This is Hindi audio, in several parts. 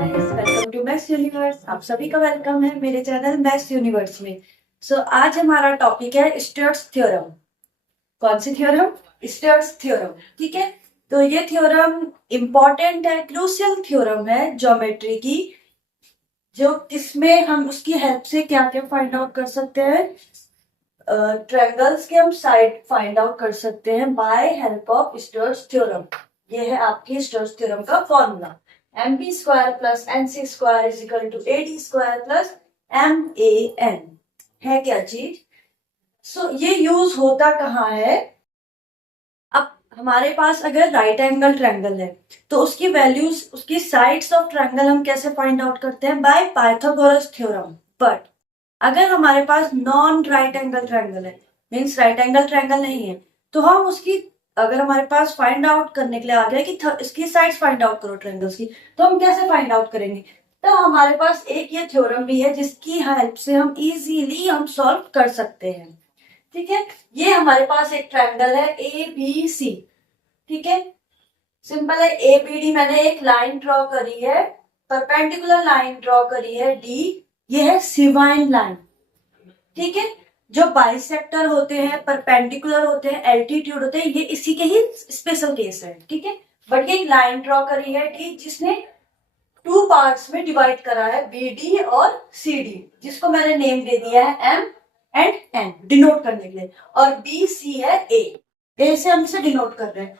Guys, welcome to maths universe. आप सभी का वेलकम है मेरे चैनल मैथ्स यूनिवर्स में। आज हमारा टॉपिक है स्टर्ट्स थ्योरम। कौन सी थ्योरम? स्टर्ट्स थ्योरम। ठीक है, तो ये थ्योरम इम्पोर्टेंट है, क्रूशियल थ्योरम है ज्योमेट्री की, जो इसमें हम उसकी हेल्प से क्या क्या फाइंड आउट कर सकते हैं। ट्रायंगल्स के हम साइड फाइंड आउट कर सकते हैं by help of Stewart's theorem. ये है आपकी स्टर्ट्स थ्योरम का formula. mb square plus nc square is equal to ad square plus man है क्या चीज। ये यूज होता कहाँ है? अब हमारे पास अगर राइट एंगल ट्रायंगल है तो उसकी वैल्यूज, उसकी साइड्स ऑफ ट्रायंगल हम कैसे फाइंड आउट करते हैं? By Pythagoras theorem. बट अगर हमारे पास नॉन राइट एंगल ट्रायंगल है, मीन्स राइट एंगल ट्रायंगल नहीं है, तो हम उसकी, अगर हमारे पास फाइंड आउट करने के लिए आ गया कि इसकी साइड्स फाइंड आउट करो ट्रायंगल्स की, तो हम कैसे फाइंड आउट करेंगे? तो हमारे पास एक ये थ्योरम भी है जिसकी हेल्प से हम इजीली सॉल्व कर सकते हैं। ठीक है, ये हमारे पास एक ट्रायंगल है ए बी सी। ठीक है, सिंपल है। ए बी डी मैंने एक लाइन ड्रॉ करी है, परपेंडिकुलर लाइन ड्रॉ करी है डी, ये है सिवाइन लाइन। ठीक है, जो बाइसेक्टर होते हैं, परपेंडिकुलर होते हैं, एल्टीट्यूड होते हैं, ये इसी के ही स्पेशल केस है। ठीक है, बट ये एक लाइन ड्रॉ करी है डी, जिसने टू पार्ट्स में डिवाइड करा है, बी डी और सी डी, जिसको मैंने नेम दे दिया है एम एंड एन डिनोट करने के लिए, और बी सी है ए से हम इसे डिनोट कर रहे हैं।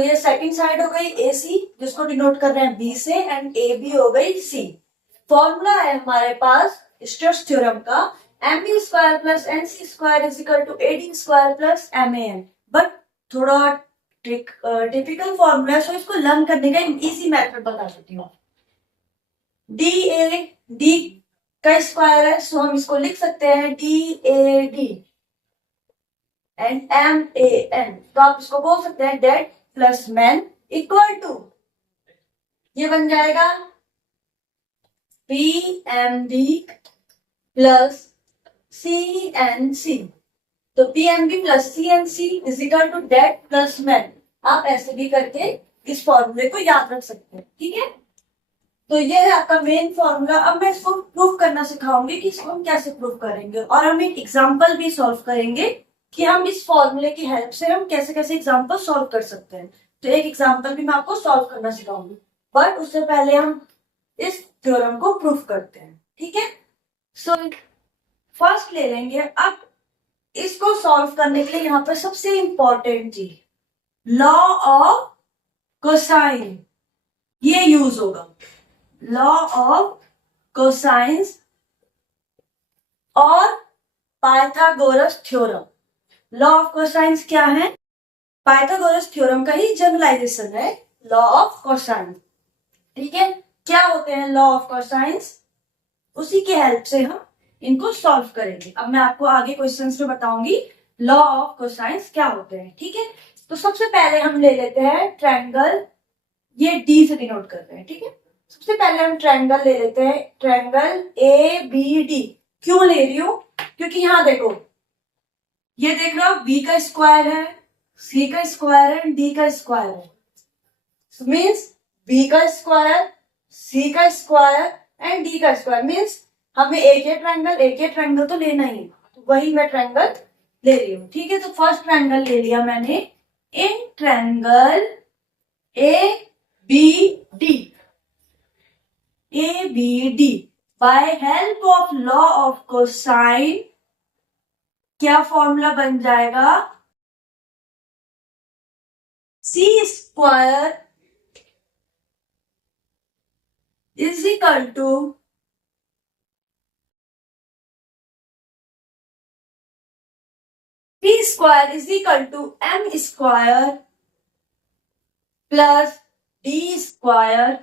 ये सेकंड साइड हो गई ए सी, जिसको डिनोट कर रहे हैं बी से, एंड ए बी हो गई सी। फॉर्मूला है हमारे पास स्टर्ट्स थ्योरम का, mb square plus nc square is equal to ad square plus man। But थोड़ा टिपिकल फॉर्मूला है, इसको लर्न करने का इजी मेथड बता देती हूँ। d का स्क्वायर है, सो हम इसको लिख सकते हैं dad एंड man। तो आप इसको बोल सकते हैं dad plus man equal to, ये बन जाएगा pmd प्लस CNC। तो PMB plus CNC is equal to dad plus man. आप ऐसे भी करके इस फॉर्मूले को याद रख सकते हैं। ठीक है, तो ये है आपका मेन फॉर्मूला। अब मैं इसको प्रूव करना सिखाऊंगी कि इसको हम कैसे प्रूव करेंगे, और हम एक एग्जांपल भी सॉल्व करेंगे कि हम इस फॉर्मूले की हेल्प से हम कैसे कैसे एग्जांपल सॉल्व कर सकते हैं। तो एक एग्जांपल भी मैं आपको सॉल्व करना सिखाऊंगी, बट उससे पहले हम इस थ्योरम को प्रूव करते हैं। ठीक है, फर्स्ट ले लेंगे। अब इसको सॉल्व करने के लिए यहाँ पर सबसे इंपॉर्टेंट चीज लॉ ऑफ कोसाइन, ये यूज होगा। लॉ ऑफ कोसाइंस और Pythagoras theorem. Law of cosines क्या है? पाइथागोरस थ्योरम का ही जनरलाइजेशन है लॉ ऑफ कोसाइन। ठीक है, क्या होते हैं लॉ ऑफ कोसाइंस? उसी की हेल्प से हम इनको सॉल्व करेंगे। अब मैं आपको आगे क्वेश्चंस में बताऊंगी लॉ ऑफ कोसाइंस क्या होते हैं। ठीक है, तो सबसे पहले हम ले लेते हैं ट्रायंगल, ये डी से डिनोट कर रहे हैं। ठीक है, सबसे पहले हम ट्रायंगल ले लेते हैं, ट्रायंगल ए बी डी। क्यों ले रही हूं? क्योंकि यहां देखो, ये देख रहे हो बी का स्क्वायर है, सी का स्क्वायर है, डी का स्क्वायर है। मीन्स बी का स्क्वायर, सी का स्क्वायर एंड डी का स्क्वायर, मीन्स हमें एक ही ट्रायंगल तो लेना ही है, तो वही मैं ट्रायंगल ले रही हूँ। ठीक है, तो फर्स्ट ट्रायंगल ले लिया मैंने in triangle A B D by help of law of cosine. क्या फॉर्मूला बन जाएगा? C square is equal to p square is equal to m square plus d square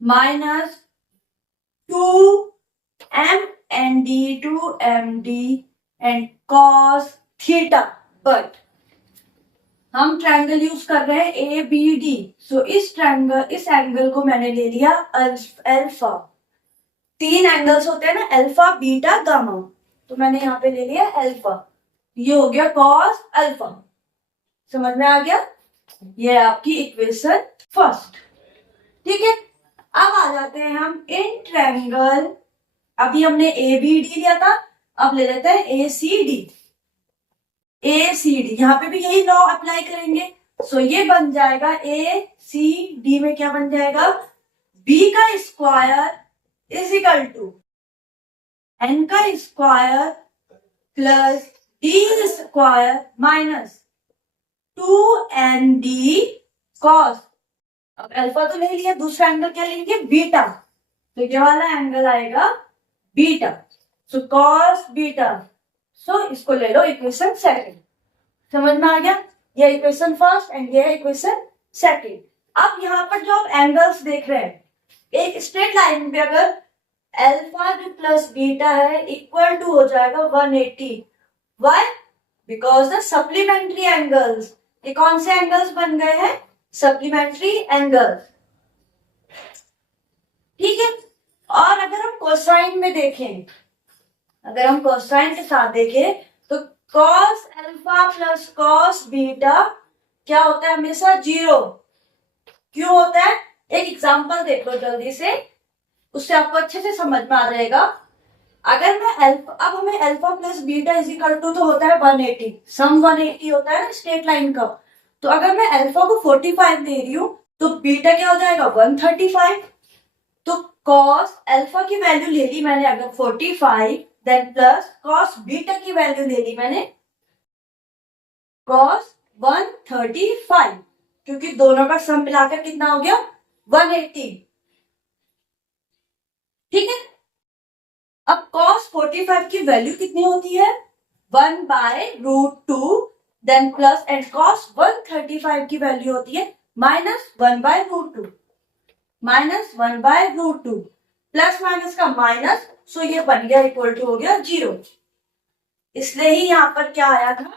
minus 2md and cos theta. But हम ट्रायंगल यूज कर रहे हैं ए बी डी, सो इस एंगल को मैंने ले लिया अल्फा। तीन एंगल्स होते हैं ना, अल्फा बीटा गामा, तो मैंने यहाँ पे ले लिया अल्फा। ये हो गया कॉस अल्फा। समझ में आ गया? ये आपकी इक्वेशन फर्स्ट। ठीक है, अब आ जाते हैं हम इन ट्रायंगल, अभी हमने ए बी डी लिया था, अब ले लेते हैं ए सी डी। ए सी डी यहाँ पे भी यही लॉ अप्लाई करेंगे। सो ये बन जाएगा ए सी डी में क्या बन जाएगा, बी का square is equal to N का square plus D square minus 2nd cos. अब अल्फा तो ले लिया, दूसरा एंगल क्या लेंगे, बीटा। तो ये वाला एंगल आएगा beta. So cos beta. So इसको ले लो इक्वेशन सेकंड। समझ में आ गया, ये इक्वेशन फर्स्ट एंड ये है इक्वेशन सेकंड। अब यहाँ पर जो आप एंगल्स देख रहे हैं, एक स्ट्रेट लाइन पे अगर अल्फा जो प्लस बीटा है इक्वल टू हो जाएगा 180। Why? Because the supplementary angles, ये कौन से एंगल्स बन गए हैं, सप्लीमेंट्री एंगल्स। ठीक है। और अगर हम कोसाइन में देखें, अगर हम कोसाइन के साथ देखें तो cos alpha plus cos beta क्या होता है, हमेशा 0। क्यों होता है, एक एग्जांपल देख लो जल्दी से, उससे आपको अच्छे से समझ में आ जाएगा। अगर मैं अल्फा, अब हमें alpha plus beta is equal to तो होता है 180, सम 180 होता है ना स्ट्रेट लाइन का। तो अगर मैं अल्फा को 45 दे रही हूं तो बीटा क्या हो जाएगा 135। तो कॉस अल्फा की वैल्यू ले ली मैंने अगर 45, देन प्लस कॉस बीटा की वैल्यू ले ली मैंने कॉस 135, क्योंकि दोनों का सम मिलाकर कितना हो गया 180। ठीक है। अब cos 45 की वैल्यू कितनी होती है 1/√2, देन प्लस एंड cos 135 की वैल्यू होती है -1/√2, -1/√2, प्लस माइनस का माइनस, सो ये बन गया इक्वल टू हो गया 0। इसलिए ही यहां पर क्या आया था,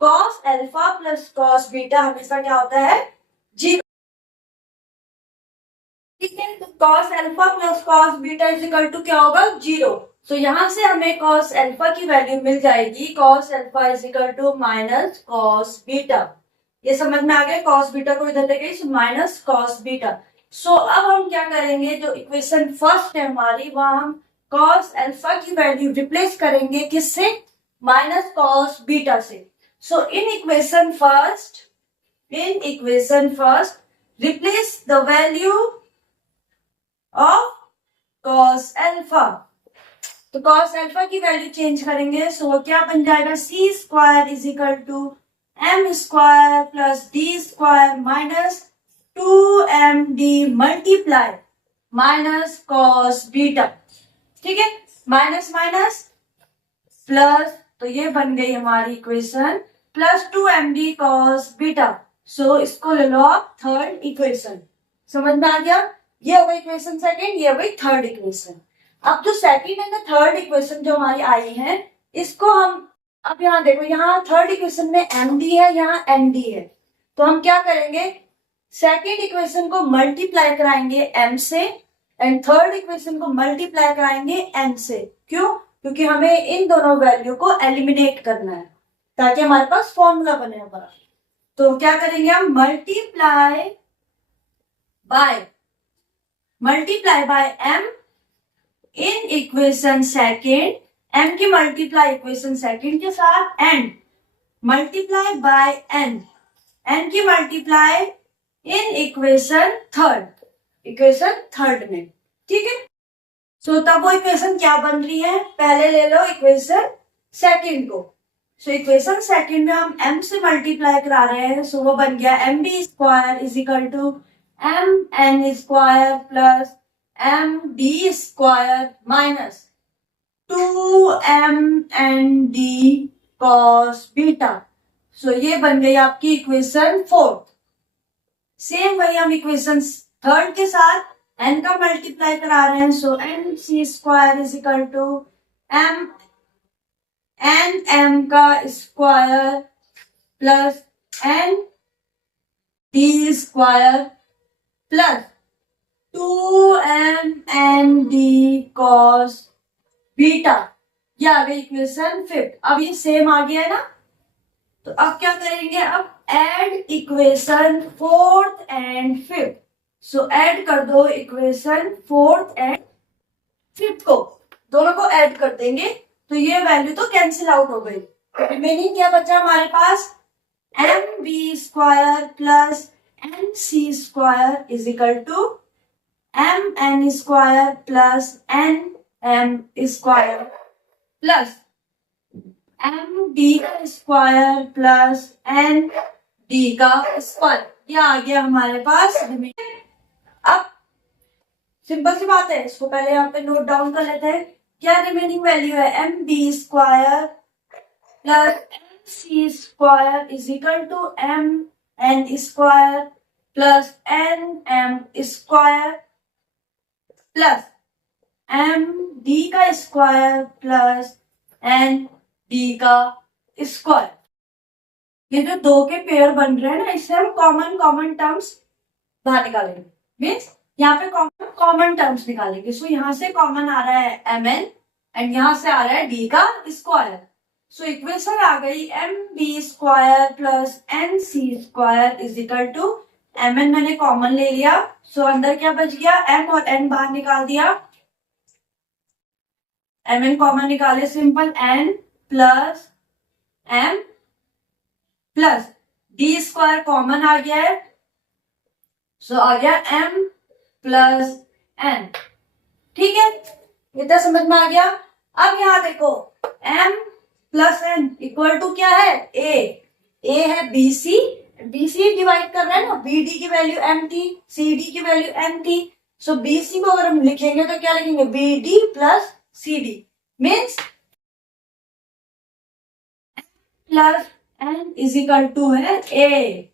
cos alpha plus cos beta हमेशा क्या होता है 0। ठीक है। तो cos alpha plus cos beta is equal to क्या होगा 0। तो यहां से हमें cos अल्फा की वैल्यू मिल जाएगी cos alpha is equal to minus cos beta. ये समझ में आ गया, cos बीटा को इधर ले गई माइनस cos बीटा। सो अब हम क्या करेंगे, जो इक्वेशन फर्स्ट है हमारी, वहां हम cos अल्फा की वैल्यू रिप्लेस करेंगे किससे, माइनस cos बीटा से। So in equation first replace the value of cos alpha. तो cos अल्फा की वैल्यू चेंज करेंगे, सो क्या बन जाएगा, C square is equal to M square plus D square minus 2md multiply minus cos beta. ठीक है, माइनस माइनस प्लस, तो ये बन गई हमारी equation plus 2md cos beta. So इसको ले लो आप थर्ड इक्वेशन। समझ में आ गया, ये हो गई इक्वेशन सेकंड, ये हो गई थर्ड इक्वेशन। अब जो सेकंड एंड थर्ड इक्वेशन जो हमारी आई है, इसको हम अब यहाँ देखो, यहाँ थर्ड इक्वेशन में md है, यहाँ nd है। तो हम क्या करेंगे, सेकंड इक्वेशन को मल्टीप्लाई कराएंगे m से एंड थर्ड इक्वेशन को मल्टीप्लाई कराएंगे n से। क्यों, क्योंकि हमें इन दोनों वैल्यू को एलिमिनेट करना है ताकि हमारे पास फॉर्मूला बने हमारा। तो क्या करेंगे हम, multiply by m in equation second, m की मल्टीप्लाई इक्वेशन सेकेंड के साथ एंड मल्टीप्लाई बाय n की मल्टीप्लाई इन इक्वेशन थर्ड में। ठीक है। सो तब वो इक्वेशन क्या बन रही है, पहले ले लो इक्वेशन सेकेंड को। सो इक्वेशन सेकेंड में हम m से मल्टीप्लाई करा रहे हैं, सो वो बन गया md square is equal to mn square plus md square minus 2mnd cos beta. So ये बन गई आपकी इक्वेशन फोर्थ। सेम वही हम इक्वेशन थर्ड के साथ n का मल्टीप्लाई करा रहे हैं, so mc square is equal to m का square plus nd square plus 2mnd cos beta. ये आ गई इक्वेशन फिफ्थ। अब ये सेम आ गया है ना, तो अब क्या करेंगे, अब add equation fourth and fifth. So add कर दो इक्वेशन फोर्थ एंड फिफ्थ को, दोनों को ऐड कर देंगे तो ये वैल्यू तो कैंसिल आउट हो गई। रिमेनिंग क्या बचा हमारे पास, M B square plus N C square is equal to M N square plus N M square plus M D का स्क्वायर प्लस एन डी का स्क्वायर। ये आ गया हमारे पास। अब सिंपल सी बात है, इसको पहले यहाँ पे नोट डाउन कर लेते हैं। क्या रिमेनिंग वैल्यू है, M B square plus M C square is equal to M N square plus N M square plus M D का स्क्वायर प्लस एन डी का स्क्वायर। ये जो दो के पेयर बन रहे हैं ना, इससे हम कॉमन टर्म्स बाहर निकालेंगे। मीन्स यहाँ पे कॉमन टर्म्स निकालेंगे। सो यहाँ से कॉमन आ रहा है एम एन एंड यहाँ से आ रहा है डी का स्क्वायर। सो इक्वेशन आ गई M B square plus N C square is equal to M N मैंने कॉमन ले लिया। सो अंदर क्या बच गया, एम और एन बाहर निकाल दिया। एम एन कॉमन निकाले, simple N plus M plus D square common आ गया है। सो आ गया एम प्लस एन। ठीक है, इतना समझ में आ गया। अब यहां देखो m plus N equal to क्या है, ए है बीसी, बीसी डिवाइड कर रहा है ना, बीडी की वैल्यू एम थी, सीडी की वैल्यू एम थी। सो बीसी को अगर हम लिखेंगे तो क्या लिखेंगे, BD plus CD means plus N is equal to है ए।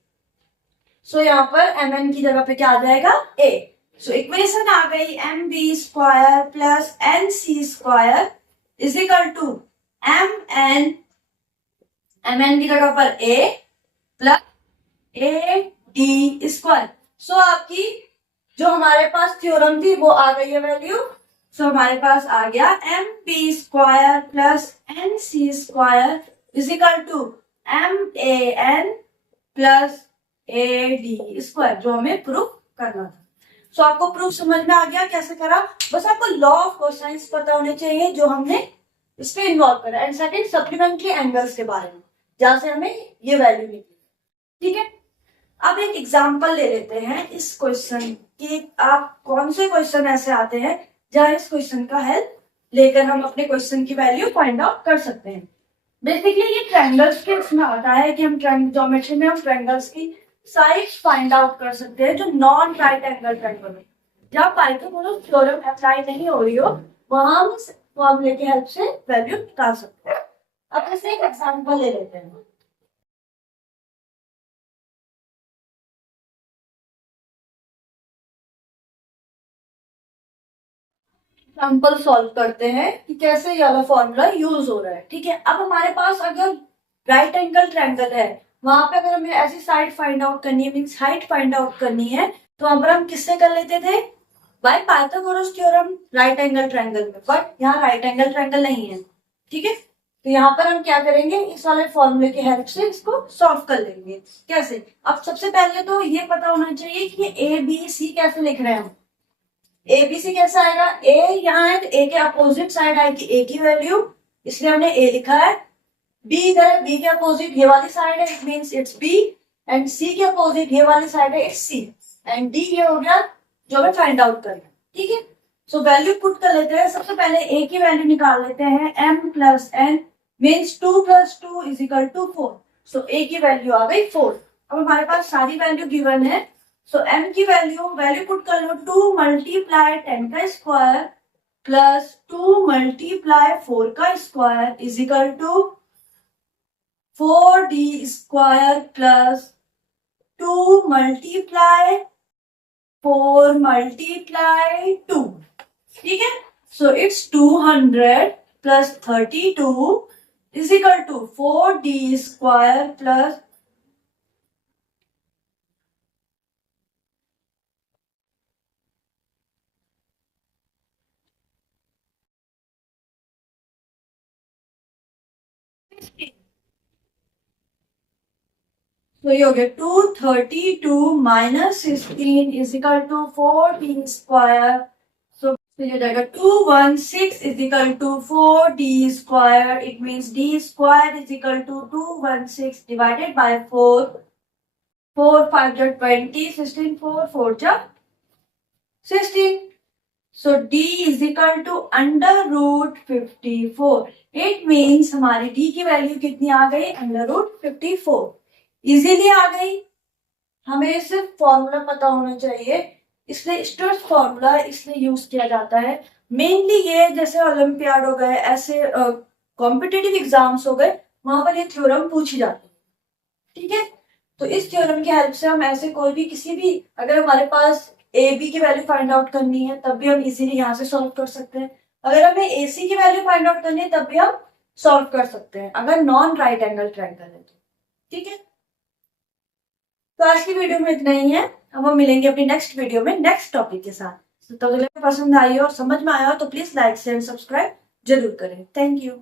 सो यहाँ पर एम एन की जगह पे क्या आ जाएगा, ए। सो इक्वेशन आ गई M B square plus N C square is equal to M N की जगह पर A plus A D square. So आपकी जो हमारे पास थ्योरम थी वो आ गई है वैल्यू। सो हमारे पास आ गया M B square plus N C square is equal to M A N plus A D square, जो हमें प्रूफ करना था। सो आपको प्रूफ समझ में आ गया कैसे करा। बस आपको लॉ ऑफ कोसाइंस पता होने चाहिए जो हमने इस पे इन्वॉल्व करा। एंड सेकंड सप्लीमेंट्री एंगल्स के बारे में, जहां से हमें ये वैल्यू निकली। ठीक है, अब एक एग्जांपल ले लेते हैं इस क्वेश्चन की। आप कौन से क्वेश्चन ऐसे आते हैं जहां इस क्वेश्चन का हेल्प लेकर हम अपने क्वेश्चन की वैल्यू फाइंड आउट कर सकते हैं। बेसिकली ये ट्रायंगल्स के इसमें आता है कि हम ज्योमेट्री में हम ट्रायंगल्स की साइड फाइंड आउट कर सकते हैं जो नॉन राइट एंगल ट्रायंगल में, जहां पाइथागोरस थ्योरम अप्लाई नहीं हो रही हो, वहां हम इस फॉर्मूले की हेल्प से वैल्यू निकाल सकते हैं। अब जैसे एक एग्जांपल ले लेते हैं। एग्जांपल सॉल्व करते हैं कि कैसे ये वाला फॉर्मूला यूज हो रहा है। ठीक है, अब हमारे पास अगर राइट एंगल ट्रायंगल है, वहां पे अगर हमें ऐसी साइड फाइंड आउट करनी है, मींस हाइट फाइंड आउट करनी है, तो वहां पर हम किससे कर लेते थे, by Pythagoras theorem right angle triangle में। बट यहाँ राइट एंगल ट्रायंगल नहीं है। ठीक है, तो यहाँ पर हम क्या करेंगे, इस वाले फॉर्मूले की हेल्प से इसको सॉल्व कर लेंगे। कैसे, अब सबसे पहले तो ये पता होना चाहिए कि ए बी सी कैसे लिख रहे हैं हम। ए बी सी कैसे आएगा, ए यहाँ है तो ए के अपोजिट साइड आएगी ए की वैल्यू, इसलिए हमने ए लिखा है। बी इधर है, बी के अपोजिट ये वाली साइड है, it means it's B. And C के अपोजिट ये वाली साइड है, इट्स सी। एंड डी ये हो गया जो हमें फाइंड आउट करना है। ठीक है, सो वैल्यू पुट कर लेते हैं। सबसे पहले ए की वैल्यू निकाल लेते हैं, एम प्लस एन मीन्स 2 + 2 = 4। सो ए की वैल्यू आ गई 4। अब हमारे पास सारी वैल्यू गिवन है। सो एम की वैल्यू पुट कर लो, 2 × 10 का स्क्वायर प्लस 2 × 4 का square is equal to 4d square plus 2 × 4 × 2। ठीक है, so it's 200 plus 32 is equal to 4d square plus 60। तो ये हो गया 232 minus 16 is equal to 4d square. So ये हो जाएगा 216 is equal to 4d square. It means d square is equal to 216 divided by 4। 4 5 जा 20, 16 4 4 जा 16। So d is equal to under root 54. It means हमारी d की वैल्यू कितनी आ गई? under root 54। इजीली आ गई। हमें सिर्फ फॉर्मूला पता होना चाहिए, इसलिए स्टर्स फॉर्मूला इसलिए यूज किया जाता है। मेनली ये जैसे ओलंपियाड हो गए, ऐसे कॉम्पिटिटिव एग्जाम्स हो गए, वहां पर ये थ्योरम पूछी जाती है। ठीक है, तो इस थ्योरम की हेल्प से हम ऐसे कोई भी किसी भी, अगर हमारे पास ए बी की वैल्यू फाइंड आउट करनी है तब भी हम इजीली यहाँ से सॉल्व कर सकते हैं। अगर हमें ए सी की वैल्यू फाइंड आउट करनी है तब भी हम सॉल्व कर सकते हैं, अगर नॉन राइट एंगल ट्रायंगल है तो। ठीक है, तो आज की वीडियो में इतना ही है। अब हम मिलेंगे अपनी नेक्स्ट वीडियो में नेक्स्ट टॉपिक के साथ। तो अगर पसंद आई हो और समझ में आया हो तो प्लीज लाइक शेयर सब्सक्राइब जरूर करें। Thank you.